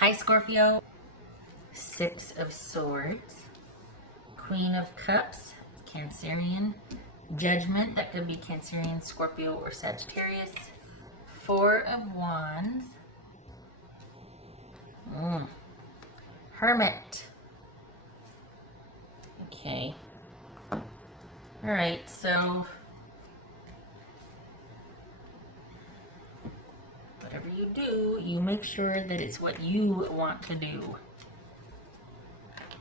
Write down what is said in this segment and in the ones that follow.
Hi, Scorpio. Six of Swords. Queen of Cups. Cancerian. Judgment. That could be Cancerian, Scorpio, or Sagittarius. Four of Wands. Hermit. Okay. Alright, so whatever you do, you make sure that it's what you want to do.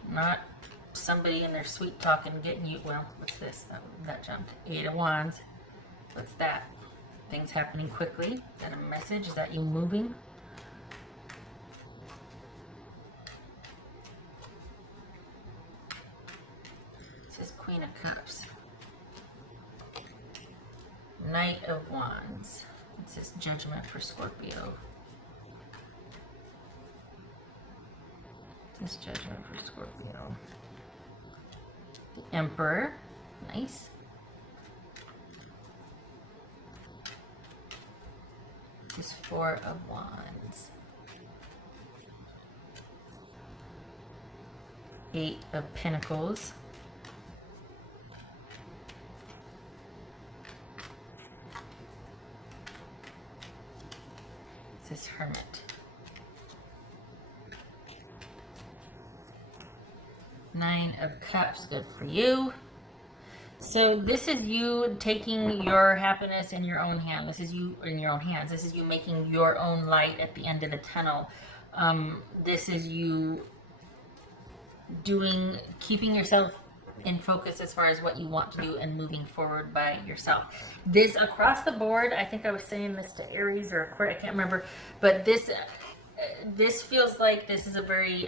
Not somebody in their sweet talking getting you, well, what's this? That jumped. Eight of Wands. What's that? Things happening quickly. Is that a message? Is that you moving? This is Queen of Cups. Knight of Wands. It says Judgment for Scorpio. This Judgment for Scorpio. The Emperor. Nice. This is Four of Wands. Eight of Pentacles. This Hermit. Nine of Cups, good for you. So this is you taking your happiness in your own hand. This is you in your own hands. This is you making your own light at the end of the tunnel. This is you keeping yourself in focus as far as what you want to do and moving forward by yourself. This across the board, I think I was saying this to Aries or Aquarius, I can't remember, but this feels like this is a very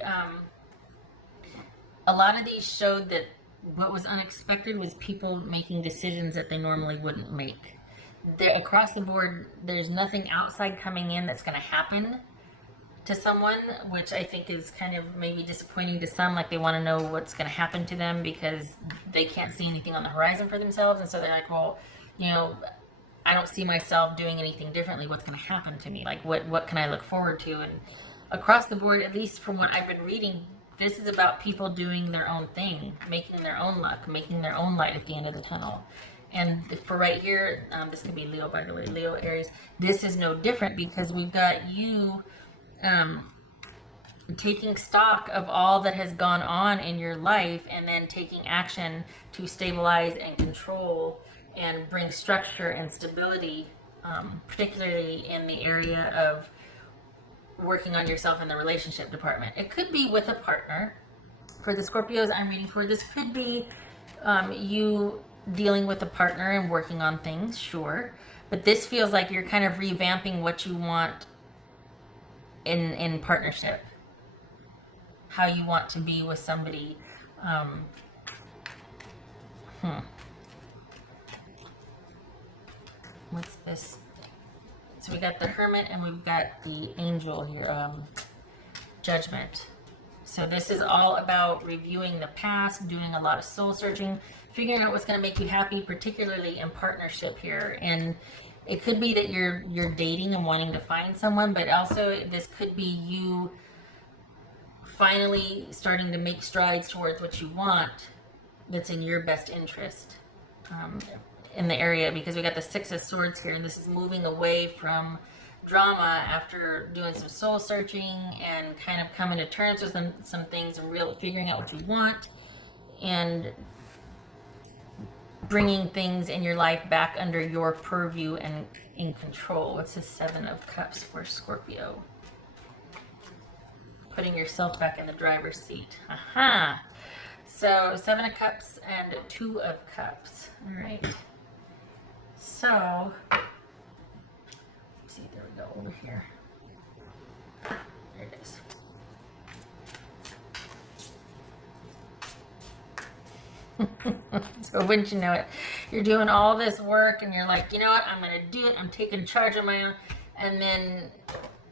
a lot of these showed that what was unexpected was people making decisions that they normally wouldn't make. Across the board, there's nothing outside coming in that's going to happen to someone, which I think is kind of maybe disappointing to some. Like they want to know what's going to happen to them because they can't see anything on the horizon for themselves, and so they're like, well, you know, I don't see myself doing anything differently. What's going to happen to me? Like what can I look forward to? And across the board, at least from what I've been reading, this is about people doing their own thing, making their own luck, making their own light at the end of the tunnel. And for right here, this could be Leo, by the way, Leo, Aries, this is no different because we've got you taking stock of all that has gone on in your life and then taking action to stabilize and control and bring structure and stability, particularly in the area of working on yourself in the relationship department. It could be with a partner. For the Scorpios I'm reading for, this could be you dealing with a partner and working on things, sure. But this feels like you're kind of revamping what you want in partnership, how you want to be with somebody. What's this? So we got the Hermit and we've got the Angel here, Judgment. So this is all about reviewing the past, doing a lot of soul searching, figuring out what's going to make you happy, particularly in partnership here. And it could be that you're dating and wanting to find someone, but also this could be you finally starting to make strides towards what you want that's in your best interest in the area, because we got the Six of Swords here, and this is moving away from drama after doing some soul searching and kind of coming to terms with some things and really figuring out what you want and bringing things in your life back under your purview and in control. What's the Seven of Cups for Scorpio? Putting yourself back in the driver's seat. Aha! So Seven of Cups and Two of Cups. All right. So, let's see, there we go, over here. There it is. So wouldn't you know it, you're doing all this work and you're like, you know what, I'm going to do it, I'm taking charge of my own, and then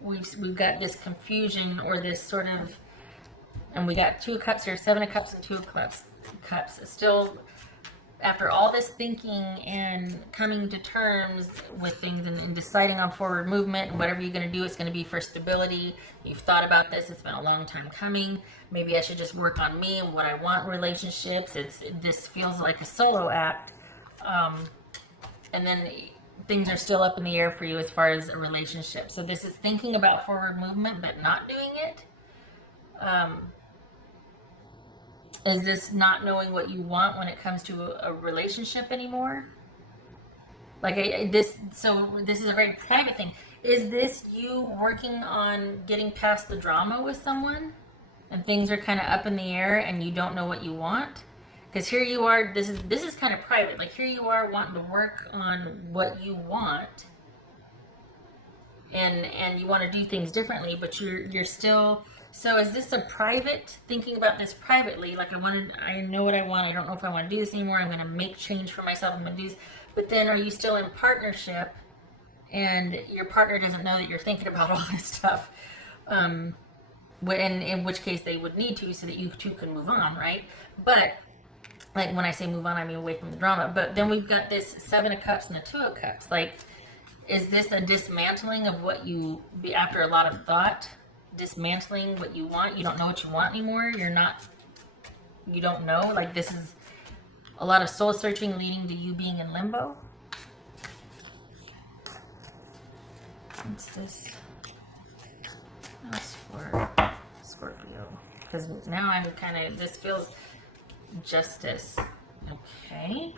we've got this confusion or this sort of, and we got Two of Cups here, Seven of Cups and Two of Cups. Still after all this thinking and coming to terms with things and deciding on forward movement, whatever you're going to do, it's going to be for stability. You've thought about this. It's been a long time coming. Maybe I should just work on me and what I want in relationships. This feels like a solo act. And then things are still up in the air for you as far as a relationship. So this is thinking about forward movement, but not doing it. Is this not knowing what you want when it comes to a relationship anymore? Like this is a very private thing. Is this you working on getting past the drama with someone and things are kind of up in the air and you don't know what you want? Because here you are, this is kind of private. Like here you are wanting to work on what you want and you want to do things differently, but you're still. So is this a private, thinking about this privately, like I know what I want, I don't know if I want to do this anymore, I'm going to make change for myself, I'm going to do this, but then are you still in partnership and your partner doesn't know that you're thinking about all this stuff, in which case they would need to so that you two can move on, right? But, like when I say move on, I mean away from the drama, but then we've got this 7 of Cups and the 2 of Cups, like, is this a dismantling of what you, after a lot of thought, dismantling what you want? You don't know what you want anymore. You don't know. Like this is a lot of soul searching leading to you being in limbo. What's this? That's for Scorpio. Because now I'm this feels justice. Okay.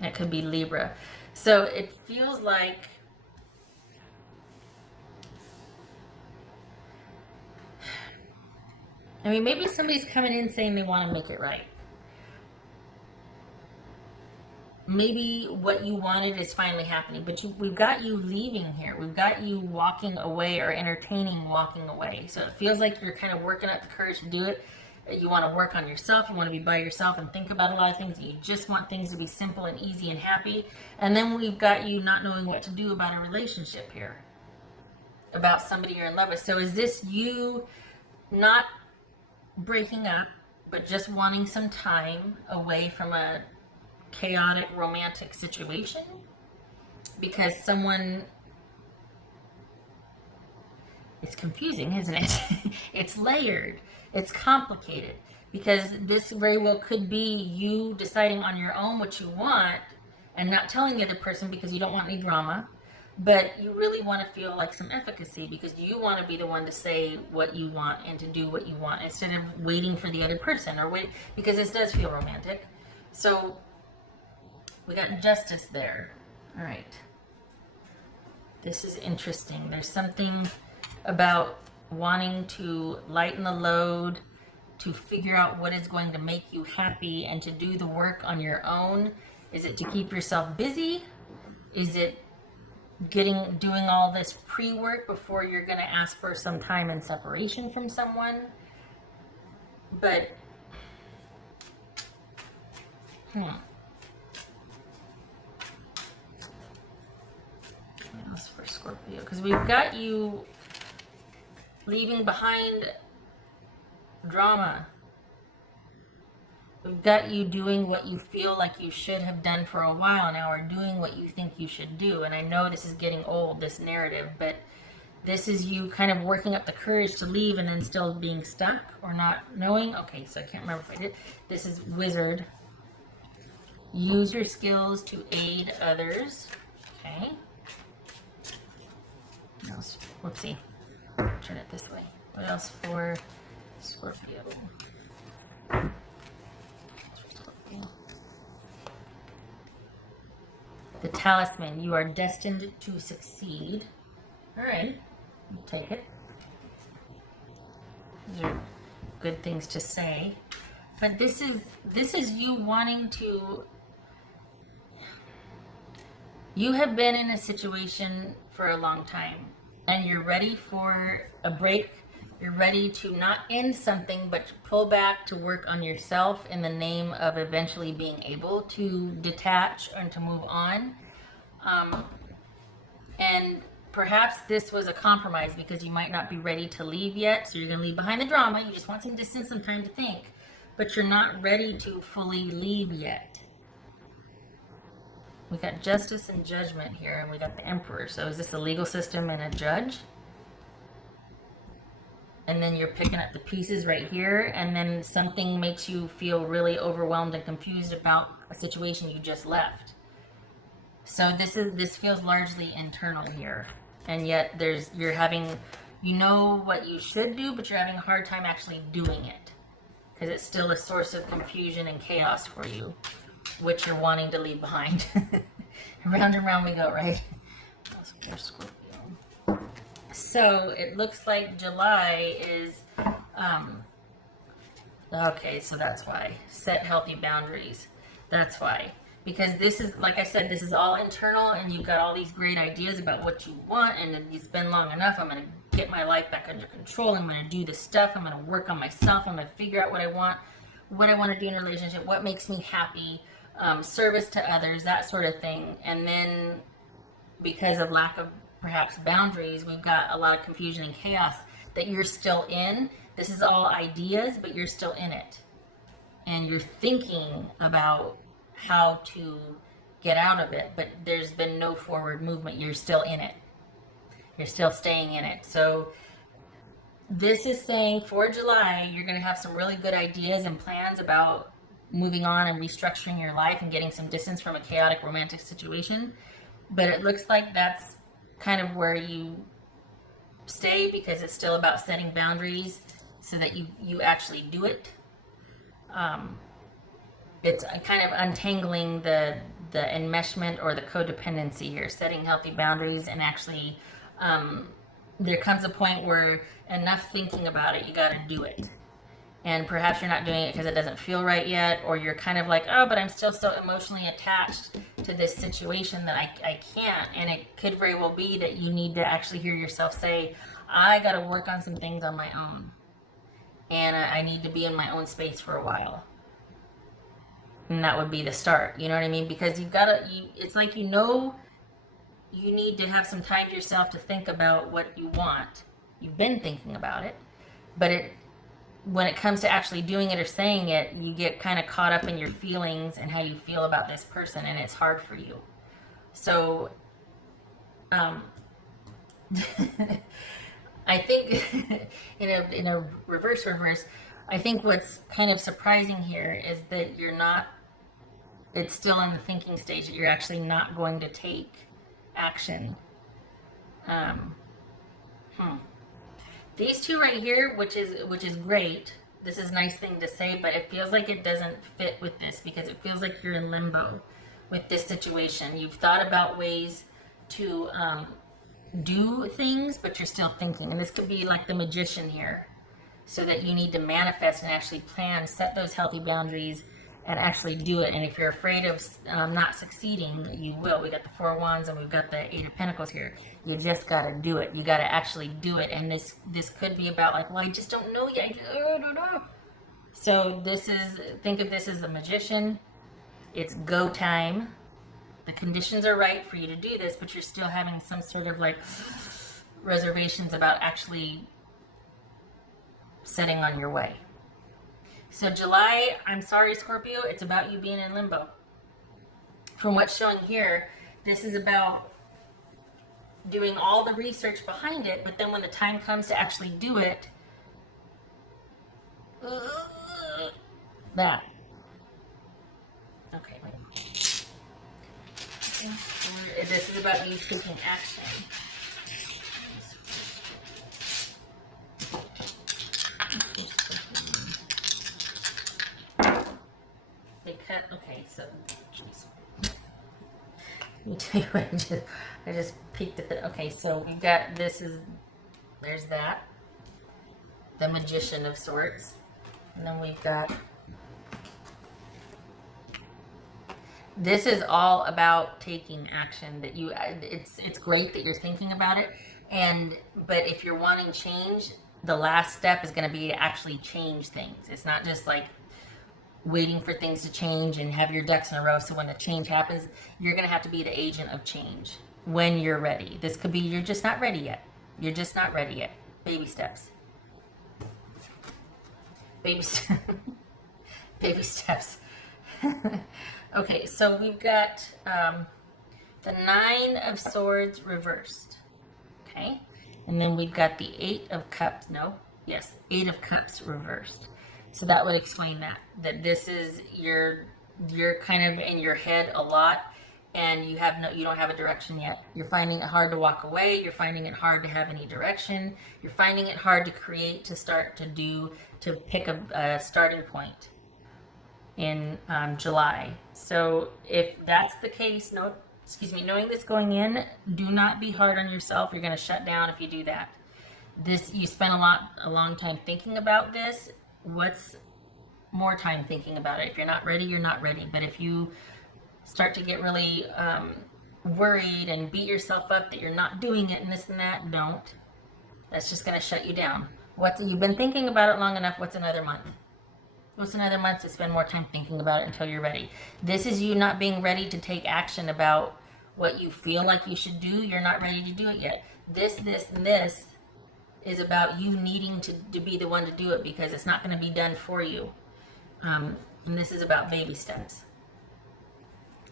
That could be Libra. So it feels like maybe somebody's coming in saying they want to make it right. Maybe what you wanted is finally happening, but we've got you leaving here. We've got you walking away or entertaining walking away. So it feels like you're kind of working up the courage to do it. You want to work on yourself. You want to be by yourself and think about a lot of things. You just want things to be simple and easy and happy. And then we've got you not knowing what to do about a relationship here, about somebody you're in love with. So is this you not breaking up, but just wanting some time away from a chaotic romantic situation? Because it's confusing, isn't it? It's layered, it's complicated, because this very well could be you deciding on your own what you want and not telling the other person because you don't want any drama. But you really want to feel like some efficacy because you want to be the one to say what you want and to do what you want instead of waiting for the other person because this does feel romantic. So we got justice there. All right. This is interesting. There's something about wanting to lighten the load, to figure out what is going to make you happy and to do the work on your own. Is it to keep yourself busy? Is it doing all this pre-work before you're going to ask for some time and separation from someone? But what else for Scorpio? Because we've got you leaving behind drama. We've got you doing what you feel like you should have done for a while now, or doing what you think you should do. And I know this is getting old, this narrative, but this is you kind of working up the courage to leave and then still being stuck or not knowing. Okay, so I can't remember if I did. This is Wizard. Use your skills to aid others. Okay. What else? Whoopsie. Turn it this way. What else for Scorpio? The Talisman. You are destined to succeed. All right. I'll take it. These are good things to say. But this is you wanting to. You have been in a situation for a long time, and you're ready for a break. You're ready to not end something, but to pull back to work on yourself in the name of eventually being able to detach and to move on. And perhaps this was a compromise because you might not be ready to leave yet, so you're going to leave behind the drama. You just want some distance, some time to think, but you're not ready to fully leave yet. We got justice and judgment here, and we got the emperor. So is this the legal system and a judge? And then you're picking up the pieces right here, and then something makes you feel really overwhelmed and confused about a situation you just left. So this feels largely internal here, and yet you're having, you know what you should do, but you're having a hard time actually doing it because it's still a source of confusion and chaos for you, which you're wanting to leave behind. Round and round we go, right? There's Scorpio. So it looks like July is, okay, so that's why. Set healthy boundaries. That's why. Because this is, like I said, this is all internal, and you've got all these great ideas about what you want, and then it's been long enough. I'm going to get my life back under control. I'm going to do this stuff. I'm going to work on myself. I'm going to figure out what I want to do in a relationship, what makes me happy, service to others, that sort of thing. And then because of lack of perhaps boundaries, we've got a lot of confusion and chaos that you're still in. This is all ideas, but you're still in it. And you're thinking about how to get out of it, but there's been no forward movement. You're still in it. You're still staying in it. So this is saying for July, you're going to have some really good ideas and plans about moving on and restructuring your life and getting some distance from a chaotic romantic situation. But it looks like that's kind of where you stay, because it's still about setting boundaries so that you actually do it. It's kind of untangling the enmeshment or the codependency here, setting healthy boundaries, and actually there comes a point where enough thinking about it, you got to do it. And perhaps you're not doing it because it doesn't feel right yet, or you're kind of like, oh, but I'm still so emotionally attached to this situation that I can't. And it could very well be that you need to actually hear yourself say, I got to work on some things on my own. And I need to be in my own space for a while. And that would be the start, you know what I mean? Because it's like, you need to have some time to yourself to think about what you want. You've been thinking about it, but when it comes to actually doing it or saying it, you get kind of caught up in your feelings and how you feel about this person, and it's hard for you. So, I think in a reverse, I think what's kind of surprising here is that it's still in the thinking stage, that you're actually not going to take action. These two right here, which is great. This is a nice thing to say, but it feels like it doesn't fit with this, because it feels like you're in limbo with this situation. You've thought about ways to do things, but you're still thinking. And this could be like the magician here, so that you need to manifest and actually plan, set those healthy boundaries, and actually do it. And if you're afraid of not succeeding, you will. We got the Four of Wands and we've got the Eight of Pentacles here. You just got to do it. You got to actually do it. And this could be about like, well, I just don't know yet. I don't know. So think of this as a magician. It's go time. The conditions are right for you to do this, but you're still having some sort of like reservations about actually setting on your way. So July, I'm sorry, Scorpio, it's about you being in limbo. From what's showing here, this is about doing all the research behind it, but then when the time comes to actually do it, that. Okay, wait. This is about you taking action. Okay, so, geez. Let me tell you what, I just peeked at the, okay, so we've got, there's that, the magician of sorts, and then we've got, this is all about taking action, that it's great that you're thinking about it, but if you're wanting change, the last step is going to be to actually change things. It's not just like waiting for things to change and have your ducks in a row, so when the change happens, you're going to have to be the agent of change when you're ready. This could be you're just not ready yet. You're just not ready yet. Baby steps. Baby steps. Okay, so we've got the 9 of Swords reversed. Okay. And then we've got the 8 of Cups. No. Yes. 8 of Cups reversed. So that would explain that this is you're kind of in your head a lot, and you don't have a direction yet. You're finding it hard to walk away. You're finding it hard to have any direction. You're finding it hard to create, to start to do, to pick a starting point in July. So if that's the case, knowing this going in, do not be hard on yourself. You're going to shut down if you do that. You spent a long time thinking about this. What's more time thinking about it? If you're not ready, you're not ready. But if you start to get really worried and beat yourself up that you're not doing it and this and that, don't. That's just going to shut you down. You've been thinking about it long enough. What's another month? What's another month to spend more time thinking about it until you're ready? This is you not being ready to take action about what you feel like you should do. You're not ready to do it yet. This, and this is about you needing to be the one to do it, because it's not going to be done for you. And this is about baby steps.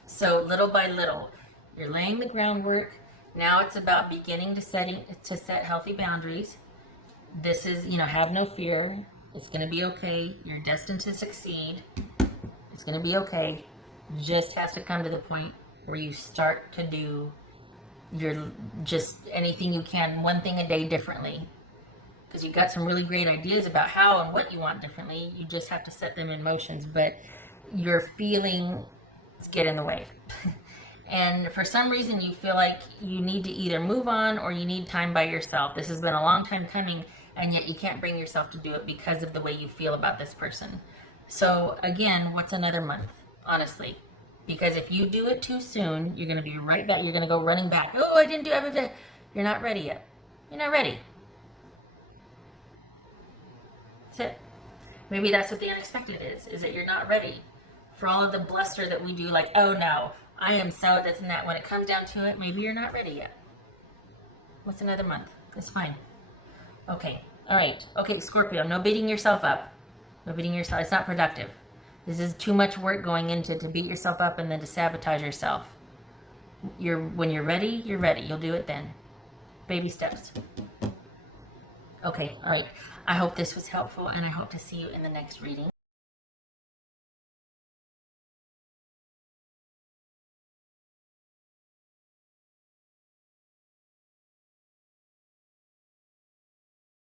So little by little, you're laying the groundwork. Now it's about beginning to set healthy boundaries. This is, have no fear. It's going to be okay. You're destined to succeed. It's going to be okay. Just has to come to the point where you start to do just anything you can, one thing a day differently. Because you've got some really great ideas about how and what you want differently. You just have to set them in motions. But your feelings get in the way. And for some reason, you feel like you need to either move on or you need time by yourself. This has been a long time coming, and yet you can't bring yourself to do it because of the way you feel about this person. So again, what's another month? Honestly. Because if you do it too soon, you're going to be right back. You're going to go running back. Oh, I didn't do it. You're not ready yet. You're not ready. That's it. Maybe that's what the unexpected is that you're not ready for all of the bluster that we do, like, oh no, I am so this and that. When it comes down to it, maybe you're not ready yet. What's another month? It's fine. Okay. All right. Okay, Scorpio, no beating yourself up. No beating yourself. It's not productive. This is too much work going into to beat yourself up and then to sabotage yourself. When you're ready, you're ready. You'll do it then. Baby steps. Okay. All right. I hope this was helpful, and I hope to see you in the next reading.